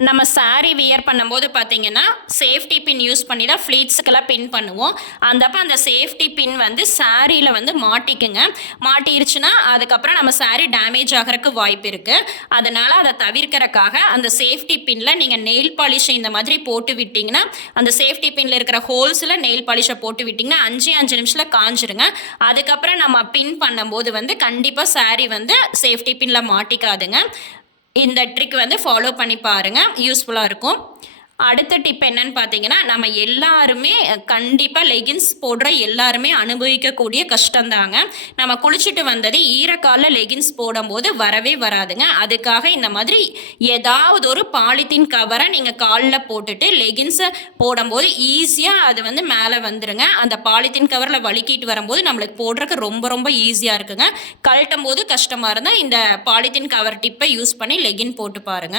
நம்ம சாரீ வியர் பண்ணும்போது பார்த்தீங்கன்னா, சேஃப்டி பின் யூஸ் பண்ணி தான் ஃப்ளீட்ஸுக்கெல்லாம் பின் பண்ணுவோம். அந்த சேஃப்டி பின் வந்து சாரீல வந்து மாட்டிக்குங்க. மாட்டிருச்சுன்னா, அதுக்கப்புறம் நம்ம சாரீ டேமேஜ் ஆகறக்கு வாய்ப்பு இருக்கு. அதனால அத தவிர்க்கறக்காக, அந்த சேஃப்டி பின்ல நீங்க நெயில் பாலிஷ இந்த மாதிரி போட்டு விட்டீங்கன்னா, அந்த சேஃப்டி பின்ல இருக்கிற ஹோல்ஸ்ல நெயில் பாலிஷ போட்டு விட்டீங்கன்னா, 5 நிமிஷத்துல காஞ்சிருங்க. அதுக்கப்புறம் நம்ம பின் பண்ணும்போது வந்து கண்டிப்பா சாரீ வந்து சேஃப்டி பின்ல மாட்டிக்காதுங்க. இந்த ட்ரிக் வந்து ஃபாலோ பண்ணி பாருங்க. யூஸ்ஃபுல்லா இருக்கும். அடுத்த டிப் என்னன்னு பார்த்தீங்கன்னா, நம்ம எல்லாருமே கண்டிப்பா லெகின்ஸ் போடுற எல்லாருமே அனுபவிக்கக்கூடிய கஷ்டம் தாங்க. நம்ம குளிச்சுட்டு வந்தது ஈரக்கால்ல லெகின்ஸ் போடும்போது வரவே வராதுங்க. அதுக்காக இந்த மாதிரி ஏதாவது ஒரு பாலித்தீன் கவர நீங்க கால்ல போட்டுட்டு லெகின்ஸ போடும்போது ஈஸியா அது வந்து மேல வந்துருங்க. அந்த பாலித்தீன் கவர்ல வழுக்கிட்டு வரும்போது நம்மளுக்கு போடுறக்கு ரொம்ப ரொம்ப ஈஸியா இருக்குங்க. கழட்டும்போது கஷ்டமா இருந்தா இந்த பாலித்தீன் கவர் டிப்ப யூஸ் பண்ணி லெகின் போட்டு பாருங்க.